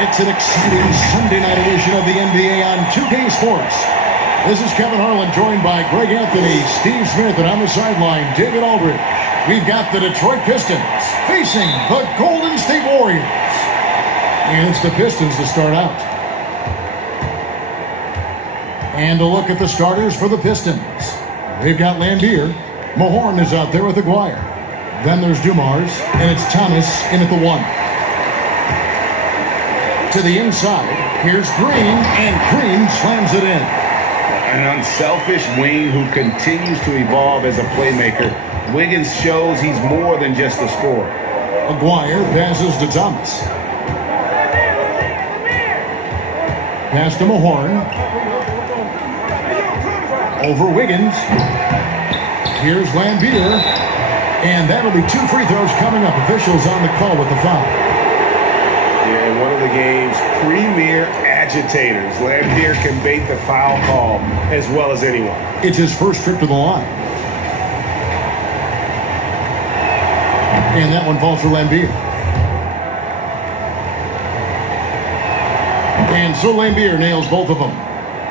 It's an exciting Sunday night edition of the NBA on 2K Sports. This is Kevin Harlan, joined by Greg Anthony, Steve Smith, and on the sideline, David Aldridge. We've got the Detroit Pistons facing the Golden State Warriors. And it's the Pistons to start out. And a look at the starters for the Pistons. They've got Lambier. Mahorn is out there with Aguirre. Then there's Dumars, and it's Thomas in at the 1. To the inside, here's Green, and Green slams it in. An unselfish wing who continues to evolve as a playmaker. Wiggins shows he's more than just a scorer. Aguirre passes to Thomas. Pass to Mahorn. Over Wiggins. Here's Lambier. And that'll be 2 free throws coming up. Officials on the call with the foul. Yeah, one of the game's premier agitators. Lambier can bait the foul call as well as anyone. It's his first trip to the line. And that one falls for Lambier. And so Lambier nails both of them.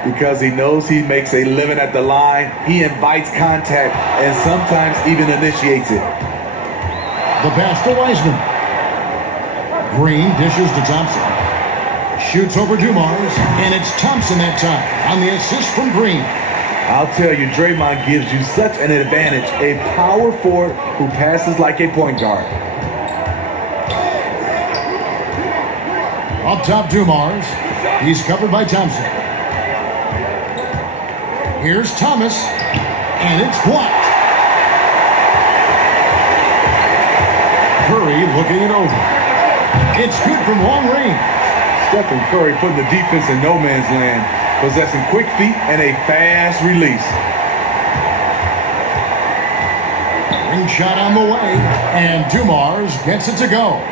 Because he knows he makes a living at the line, he invites contact and sometimes even initiates it. The pass to Wiseman. Green dishes to Thompson. Shoots over Dumars, and it's Thompson that time on the assist from Green. I'll tell you, Draymond gives you such an advantage. A power forward who passes like a point guard. Up top, Dumars. He's covered by Thompson. Here's Thomas, and it's blocked. Curry looking it over. It's good from long range. Stephen Curry putting the defense in no man's land, possessing quick feet and a fast release. Ring shot on the way, and Dumars gets it to go.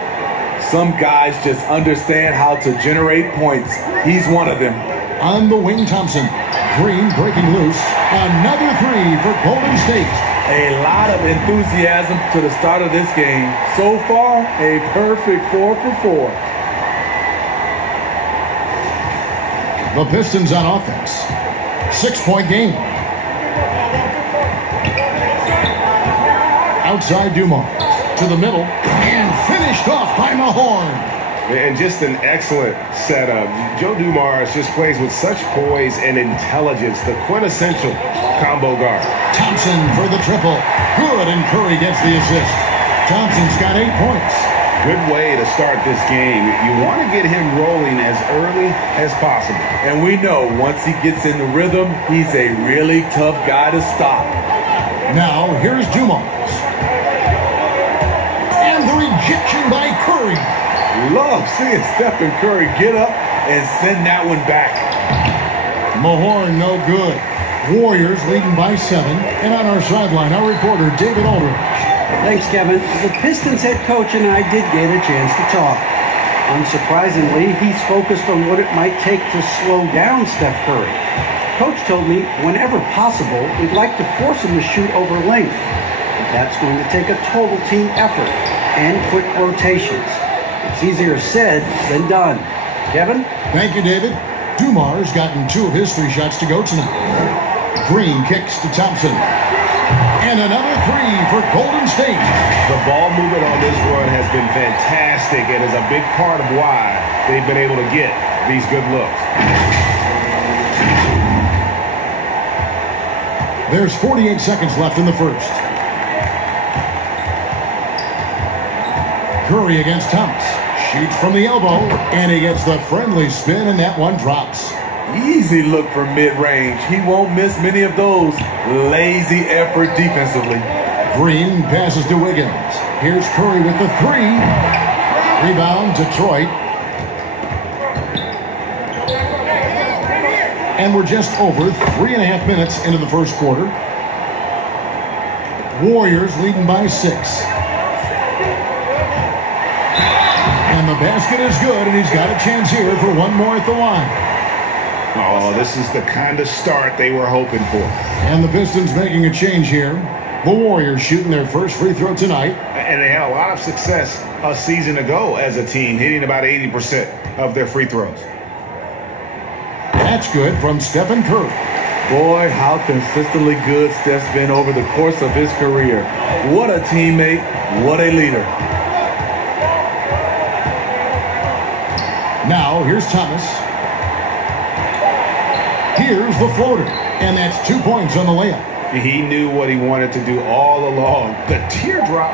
Some guys just understand how to generate points. He's one of them. On the wing, Thompson. Green breaking loose. Another 3 for Golden State. A lot of enthusiasm to the start of this game. So far, a perfect 4 for 4. The Pistons on offense. 6-point game. Outside Dumars. To the middle. And finished off by Mahorn. And just an excellent setup. Joe Dumars just plays with such poise and intelligence. The quintessential combo guard. Thompson for the triple. Good, and Curry gets the assist. Thompson's got 8 points. Good way to start this game. You want to get him rolling as early as possible. And we know once he gets in the rhythm, he's a really tough guy to stop. Now, here's Dumars. And the rejection by Curry. Love seeing Stephen Curry get up and send that one back. Mahorn no good. Warriors leading by 7. And on our sideline, our reporter, David Aldridge. Thanks, Kevin. The Pistons head coach and I did get a chance to talk. Unsurprisingly, he's focused on what it might take to slow down Steph Curry. Coach told me whenever possible, we'd like to force him to shoot over length. But that's going to take a total team effort and quick rotations. It's easier said than done. Kevin? Thank you, David. Dumars gotten 2 of his 3 shots to go tonight. Green kicks to Thompson. And another 3 for Golden State. The ball movement on this run has been fantastic and is a big part of why they've been able to get these good looks. There's 48 seconds left in the first. Curry against Thomas. Shoots from the elbow, and he gets the friendly spin, and that one drops. Easy look from mid-range. He won't miss many of those. Lazy effort defensively. Green passes to Wiggins. Here's Curry with the 3. Rebound, Detroit. And we're just over 3.5 minutes into the first quarter. Warriors leading by 6. And the basket is good, and he's got a chance here for one more at the line. Oh, this is the kind of start they were hoping for. And the Pistons making a change here. The Warriors shooting their first free throw tonight. And they had a lot of success a season ago as a team, hitting about 80% of their free throws. That's good from Stephen Curry. Boy, how consistently good Steph's been over the course of his career. What a teammate, what a leader. Now, here's Thomas. Here's the floater, and that's 2 points on the layup. He knew what he wanted to do all along. The teardrop.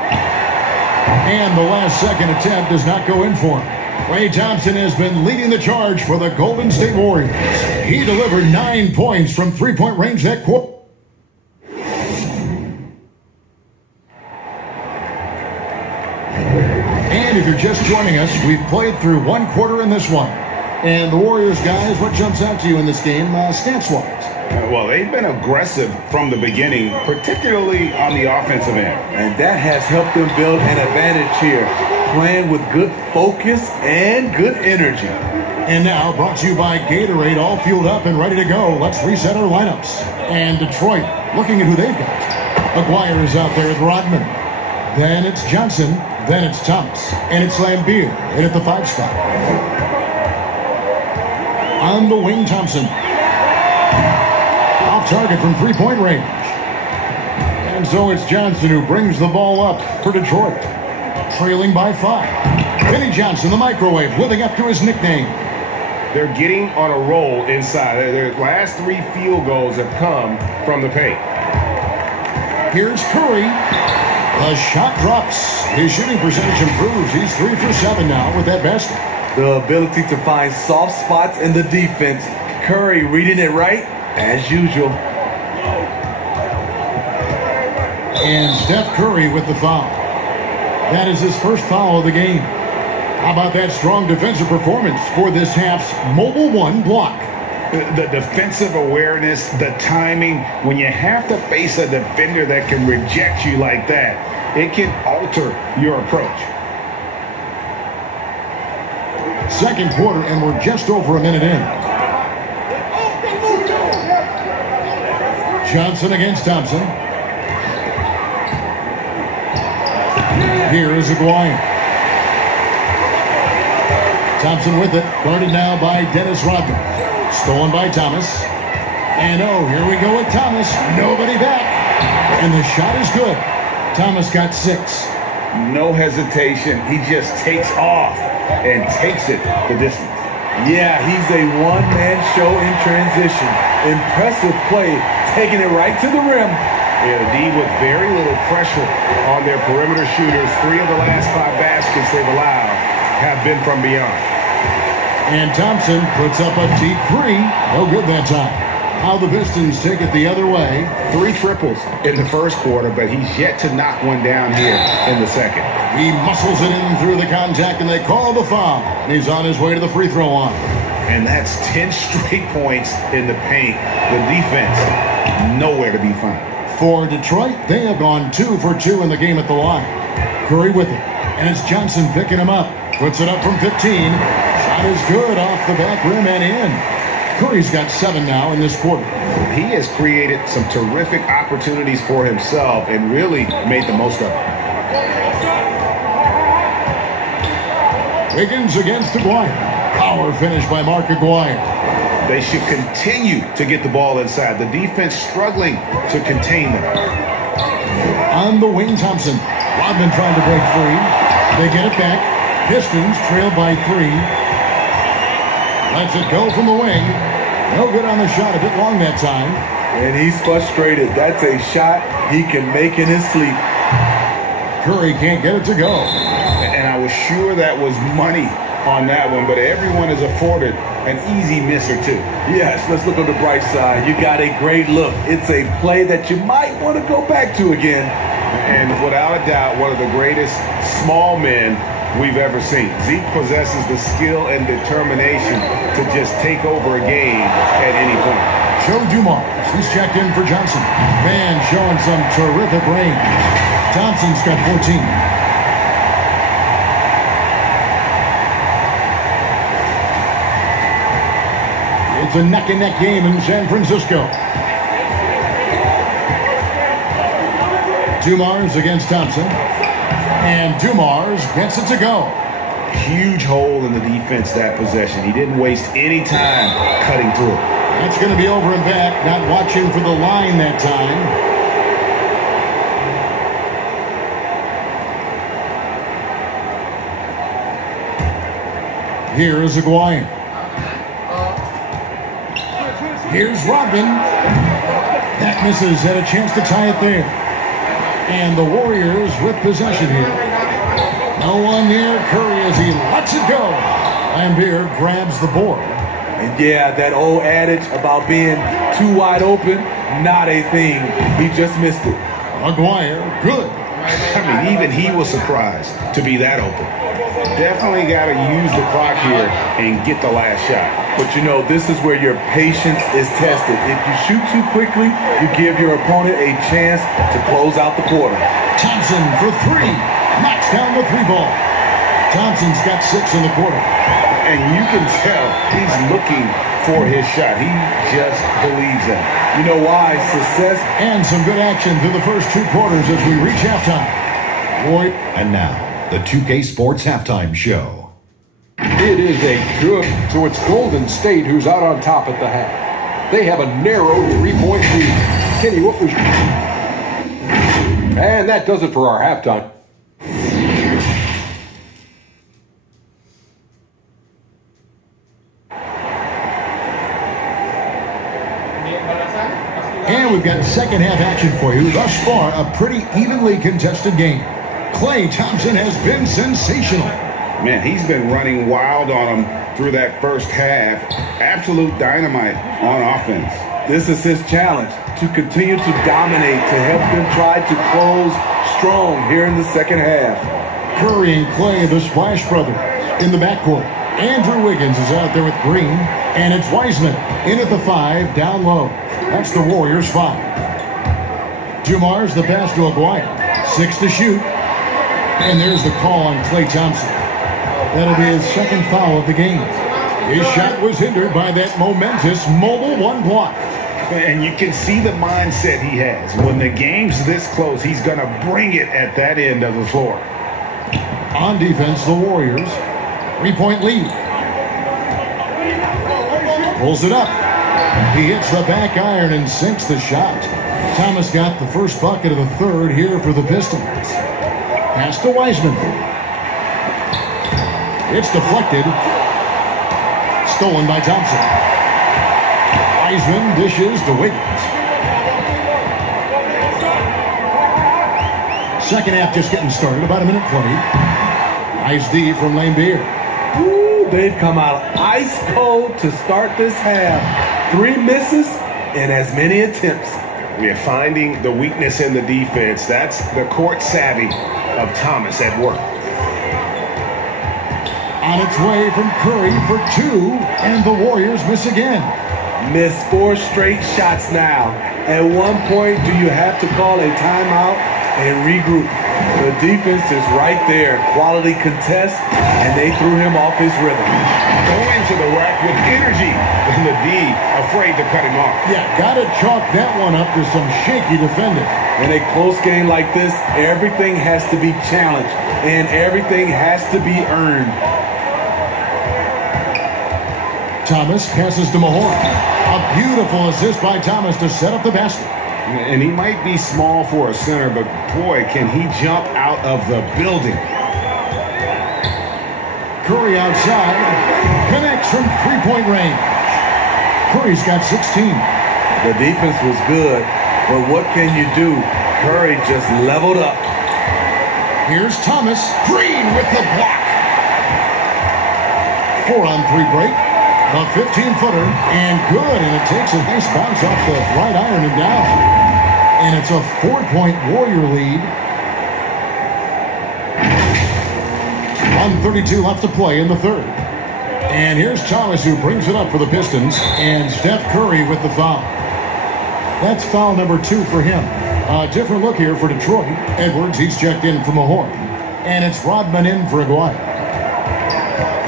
And the last second attempt does not go in for him. Klay Thompson has been leading the charge for the Golden State Warriors. He delivered 9 points from three-point range that quarter. And if you're just joining us, we've played through one quarter in this one. And the Warriors, guys, what jumps out to you in this game, stance-wise? Well, they've been aggressive from the beginning, particularly on the offensive end. And that has helped them build an advantage here, playing with good focus and good energy. And now, brought to you by Gatorade, all fueled up and ready to go. Let's reset our lineups. And Detroit, looking at who they've got. Aguirre is out there with Rodman. Then it's Johnson. Then it's Thomas. And it's Lambeer in at the 5 spot. On the wing, Thompson. Off target from three-point range. And so it's Johnson who brings the ball up for Detroit. Trailing by 5. Kenny Johnson, the microwave, living up to his nickname. They're getting on a roll inside. Their last 3 field goals have come from the paint. Here's Curry. The shot drops. His shooting percentage improves. He's 3 for 7 now with that basket. The ability to find soft spots in the defense. Curry reading it right, as usual. And Steph Curry with the foul. That is his first foul of the game. How about that strong defensive performance for this half's Mobile One block? The defensive awareness, the timing, when you have to face a defender that can reject you like that, it can alter your approach. Second quarter, and we're just over a minute in. Johnson against Thompson. Here is Aguirre. Thompson with it. Guarded now by Dennis Rodman. Stolen by Thomas. And oh, here we go with Thomas. Nobody back. And the shot is good. Thomas got 6. No hesitation. He just takes off and takes it the distance. Yeah, he's a one-man show in transition. Impressive play, taking it right to the rim. Yeah, the D with very little pressure on their perimeter shooters. 3 of the last 5 baskets they've allowed have been from beyond. And Thompson puts up a deep 3. No good that time. How the Pistons take it the other way. 3 triples in the first quarter, but he's yet to knock one down here in the second. He muscles it in through the contact, and they call the foul. And he's on his way to the free throw line. And that's 10 straight points in the paint. The defense, nowhere to be found. For Detroit, they have gone 2 for 2 in the game at the line. Curry with it. And it's Johnson picking him up. Puts it up from 15. Shot is good off the back rim and in. Curry's got 7 now in this quarter. He has created some terrific opportunities for himself and really made the most of it. Wiggins against Aguirre. Power finish by Mark Aguirre. They should continue to get the ball inside. The defense struggling to contain them. On the wing, Thompson. Rodman trying to break free. They get it back. Pistons trail by 3. Lets it go from the wing. No good on the shot. A bit long that time. And he's frustrated. That's a shot he can make in his sleep. Curry can't get it to go. And I was sure that was money on that one, but everyone is afforded an easy miss or 2. Yes, let's look on the bright side. You got a great look. It's a play that you might want to go back to again. And without a doubt, one of the greatest small men we've ever seen. Zeke possesses the skill and determination to just take over a game at any point. Joe Dumars, he's checked in for Johnson. Man showing some terrific range. Thompson's got 14. It's a neck-and-neck game in San Francisco. Dumars against Thompson. And Dumars gets it to go. Huge hole in the defense that possession. He didn't waste any time cutting through. That's going to be over and back. Not watching for the line that time. Here is Aguirre. Here's Rodman. That misses. Had a chance to tie it there. And the Warriors with possession here. No one near Curry as he lets it go. Lambeer grabs the board. And yeah, that old adage about being too wide open, not a thing. He just missed it. Aguirre, good. I mean, even he was surprised to be that open. Definitely got to use the clock here and get the last shot. But you know, this is where your patience is tested. If you shoot too quickly, you give your opponent a chance to close out the quarter. Thompson for three. Knocks down the three ball. Thompson's got 6 in the quarter. And you can tell he's looking for his shot. He just believes that. You know why? Success. And some good action through the first 2 quarters as we reach halftime. Boyd. And now, the 2K Sports Halftime Show. It is a good, so it's Golden State who's out on top at the half. They have a narrow 3-point lead. Kenny, what was... And that does it for our halftime. And we've got second half action for you. Thus far, a pretty evenly contested game. Klay Thompson has been sensational. Man, he's been running wild on him through that first half. Absolute dynamite on offense. This is his challenge, to continue to dominate, to help them try to close strong here in the second half. Curry and Klay, the Splash Brothers, in the backcourt. Andrew Wiggins is out there with Green. And it's Wiseman in at the 5, down low. That's the Warriors' 5. Dumars the pass to Aguirre. 6 to shoot. And there's the call on Klay Thompson. That'll be his second foul of the game. His shot was hindered by that momentous mobile 1 block. And you can see the mindset he has. When the game's this close, he's going to bring it at that end of the floor. On defense, the Warriors. 3-point lead. Pulls it up. He hits the back iron and sinks the shot. Thomas got the first bucket of the third here for the Pistons. Pass to Wiseman. It's deflected. Stolen by Thompson. Wiseman dishes to Wiggins. Second half just getting started. About a minute played. Nice D from Lambeer. Woo, they've come out ice cold to start this half. 3 misses and as many attempts. We're finding the weakness in the defense. That's the court savvy of Thomas at work. On its way from Curry for 2, and the Warriors miss again. Missed 4 straight shots now. At one point, do you have to call a timeout and regroup? The defense is right there. Quality contest, and they threw him off his rhythm. Going to the rack with energy, and the D afraid to cut him off. Yeah, got to chalk that one up to some shaky defending. In a close game like this, everything has to be challenged, and everything has to be earned. Thomas passes to Mahorn. A beautiful assist by Thomas to set up the basket. And he might be small for a center, but boy, can he jump out of the building. Curry outside. Connects from 3-point range. Curry's got 16. The defense was good, but what can you do? Curry just leveled up. Here's Thomas. Green with the block. 4-on-3 break. A 15-footer, and good, and it takes a nice bounce off the right iron and down. And it's a 4-point Warrior lead. 1:32 left to play in the third. And here's Thomas who brings it up for the Pistons, and Steph Curry with the foul. That's foul number 2 for him. A different look here for Detroit. Edwards, he's checked in from Mahorn. And it's Rodman in for Aguirre.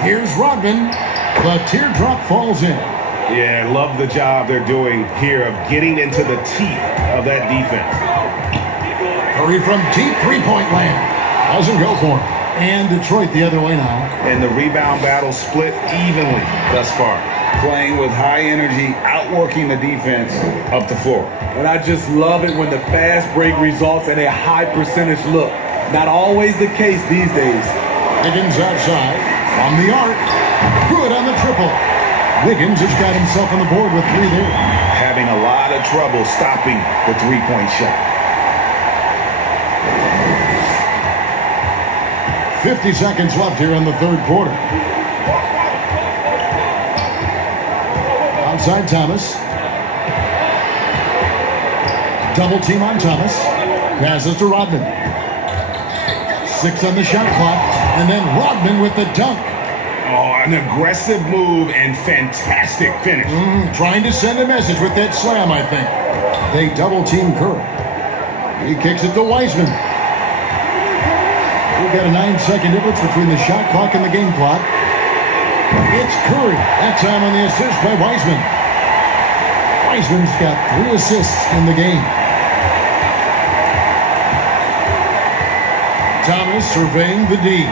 Here's Rodman. The teardrop falls in. Yeah, love the job they're doing here of getting into the teeth of that defense. Curry from deep 3-point land. Doesn't go for it. And Detroit the other way now. And the rebound battle split evenly thus far. Playing with high energy, outworking the defense up the floor. And I just love it when the fast break results in a high percentage look. Not always the case these days. Wiggins outside from the arc. Good on the triple. Wiggins has got himself on the board with 3 there. Having a lot of trouble stopping the three-point shot. 50 seconds left here in the third quarter. Outside Thomas. Double team on Thomas. Passes to Rodman. 6 on the shot clock. And then Rodman with the dunk. Oh, an aggressive move and fantastic finish. Trying to send a message with that slam, I think. They double team Curry. He kicks it to Wiseman. We've got a 9-second difference between the shot clock and the game clock. It's Curry. That time on the assist by Wiseman. Wiseman's got 3 assists in the game. Thomas surveying the D.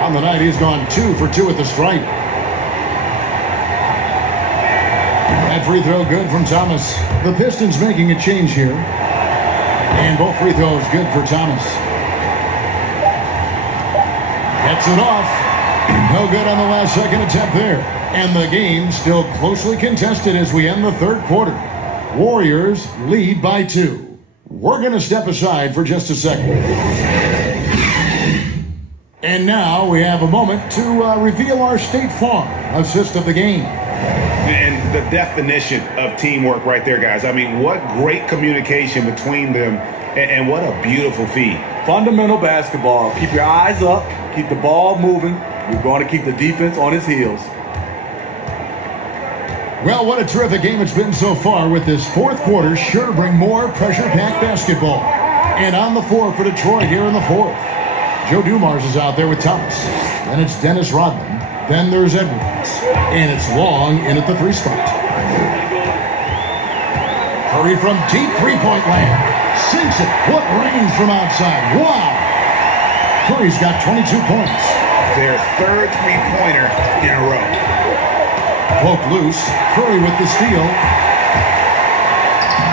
On the night, he's gone 2 for 2 at the stripe. That free throw good from Thomas. The Pistons making a change here. And both free throws good for Thomas. Gets it off. No good on the last second attempt there. And the game still closely contested as we end the third quarter. Warriors lead by 2. We're going to step aside for just a second. And now we have a moment to reveal our State Farm assist of the game. And the definition of teamwork right there, guys. I mean, what great communication between them, and what a beautiful feed. Fundamental basketball. Keep your eyes up. Keep the ball moving. You're going to keep the defense on its heels. Well, what a terrific game it's been so far, with this fourth quarter sure to bring more pressure-packed basketball. And on the floor for Detroit here in the fourth. Joe Dumars is out there with Thomas. Then it's Dennis Rodman. Then there's Edwards. And it's Long in at the 3 spot. Curry from deep three-point land. Sinks it. What range from outside. Wow. Curry's got 22 points. Their third three-pointer in a row. Poke loose. Curry with the steal.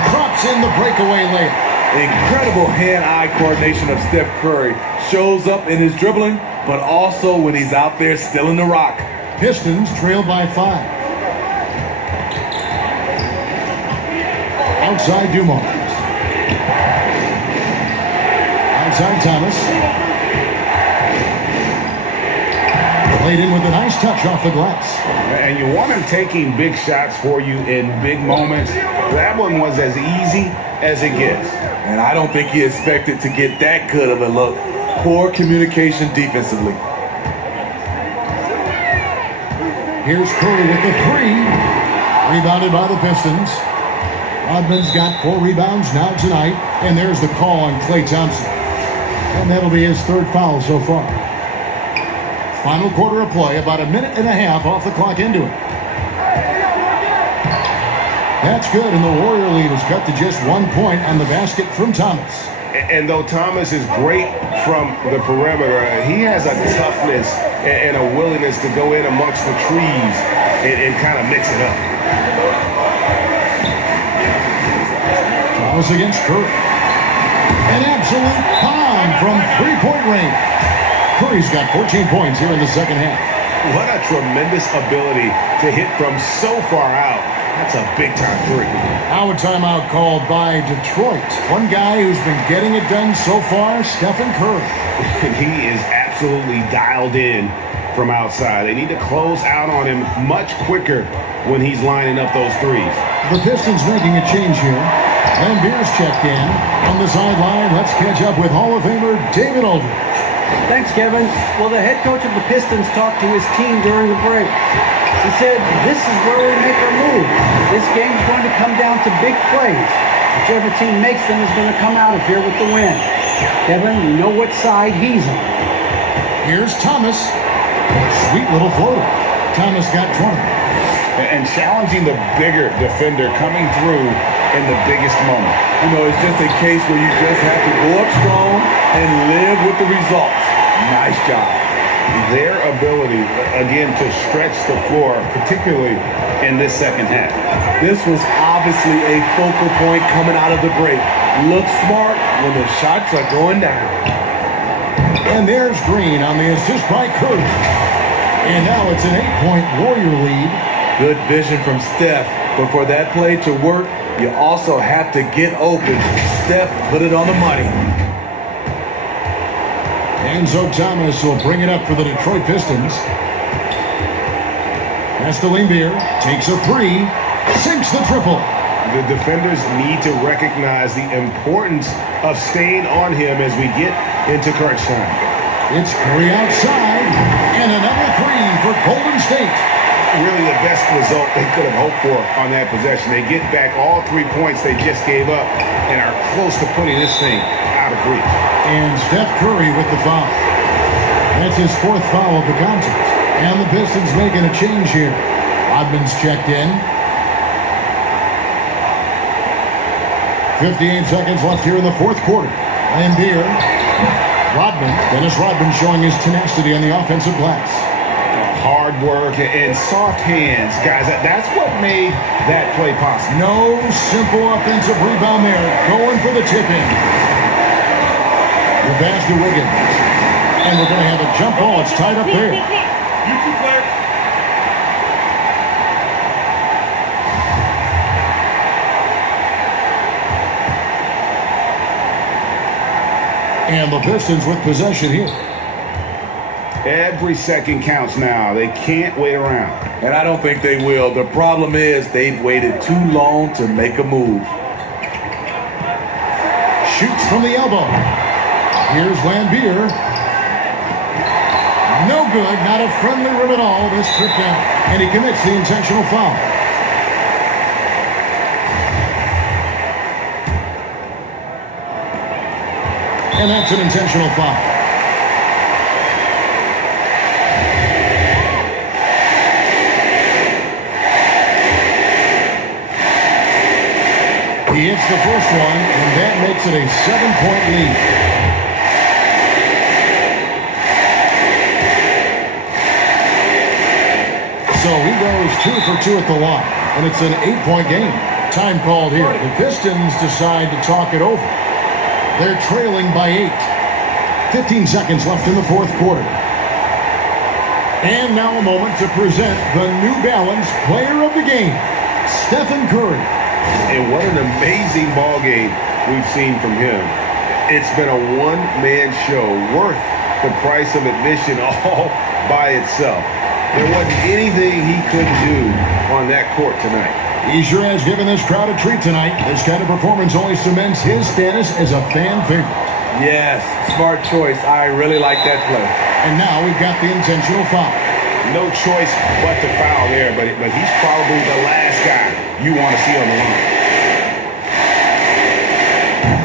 Drops in the breakaway layup. Incredible hand-eye coordination of Steph Curry. Shows up in his dribbling, but also when he's out there stealing the rock. Pistons trail by 5. Outside Dumars. Outside Thomas. Played in with a nice touch off the glass. And you want him taking big shots for you in big moments. That one was as easy as it gets. And I don't think he expected to get that good of a look. Poor communication defensively. Here's Curry with the 3. Rebounded by the Pistons. Rodman's got 4 rebounds now tonight. And there's the call on Klay Thompson. And that'll be his 3rd foul so far. Final quarter of play, about a minute and a half off the clock into it. That's good, and the Warrior lead is cut to just 1 point on the basket from Thomas. And though Thomas is great from the perimeter, he has a toughness and a willingness to go in amongst the trees and kind of mix it up. Thomas against Curry. An absolute bomb from three-point range. Curry's got 14 points here in the second half. What a tremendous ability to hit from so far out. That's a big-time 3. Now a timeout called by Detroit. One guy who's been getting it done so far, Stephen Curry. He is absolutely dialed in from outside. They need to close out on him much quicker when he's lining up those threes. The Pistons making a change here. Van Beers checked in. On the sideline, let's catch up with Hall of Famer David Aldridge. Thanks, Kevin. Well, the head coach of the Pistons talked to his team during the break. He said, this is where we make our move. This game's going to come down to big plays. Whichever team makes them is going to come out of here with the win. Kevin, you know what side he's on. Here's Thomas. Sweet little floater. Thomas got 20. and challenging the bigger defender coming through in the biggest moment. You know, it's just a case where you just have to go up strong and live with the results. Nice job. Their ability, again, to stretch the floor, particularly in this second half. This was obviously a focal point coming out of the break. Look smart when the shots are going down. And there's Green on the assist by Curry. And now it's an 8-point Warrior lead. Good vision from Steph, but for that play to work, you also have to get open. Steph put it on the money. Enzo Thomas will bring it up for the Detroit Pistons. Limbier takes a three, sinks the triple. The defenders need to recognize the importance of staying on him as we get into crunch time. It's Curry outside, and another three for Golden State. Really the best result they could have hoped for on that possession. They get back all 3 points they just gave up and are close to putting this thing out of reach. And Steph Curry with the foul. That's his 4th foul of the contest. And the Pistons making a change here. Rodman's checked in. 58 seconds left here in the 4th quarter. Lambier. Dennis Rodman showing his tenacity on the offensive glass. Hard work and soft hands. Guys, that's what made that play possible. No simple offensive rebound there. Going for the tip-in. The pass to Wiggins. And we're going to have a jump ball. It's tied up there. And the Pistons with possession here. Every second counts now. They can't wait around. And I don't think they will. The problem is they've waited too long to make a move. Shoots from the elbow. Here's Lambier. No good. Not a friendly rim at all. This trip down. And he commits the intentional foul. And that's an intentional foul. He hits the first one, and that makes it a 7-point lead. So he goes 2 for 2 at the line, and it's an 8-point game. Time called here. The Pistons decide to talk it over. They're trailing by 8. 15 seconds left in the 4th quarter. And now a moment to present the New Balance Player of the Game, Stephen Curry. And what an amazing ball game we've seen from him. It's been a one-man show worth the price of admission all by itself. There wasn't anything he couldn't do on that court tonight. He sure has given this crowd a treat tonight. This kind of performance only cements his status as a fan favorite. Yes, smart choice. I really like that play. And now we've got the intentional foul. No choice but to foul there, but he's probably the last guy you want to see on the line.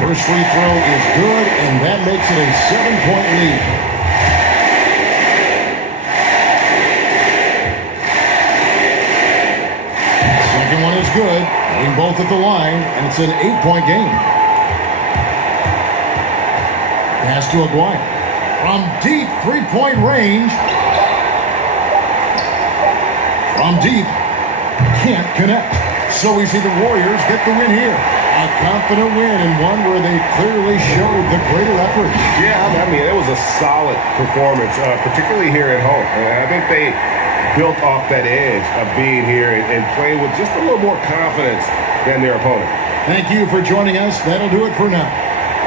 First free throw is good, and that makes it a 7-point lead. Second one is good. Aim both at the line, and it's an 8-point game. Pass to Aguirre. From deep 3-point range. From deep. Can't connect. So we see the Warriors get the win here. A confident win, and one where they clearly showed the greater effort. Yeah, I mean, it was a solid performance, particularly here at home. And I think they built off that edge of being here and playing with just a little more confidence than their opponent. Thank you for joining us. That'll do it for now.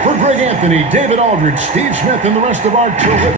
For Greg Anthony, David Aldridge, Steve Smith, and the rest of our terrific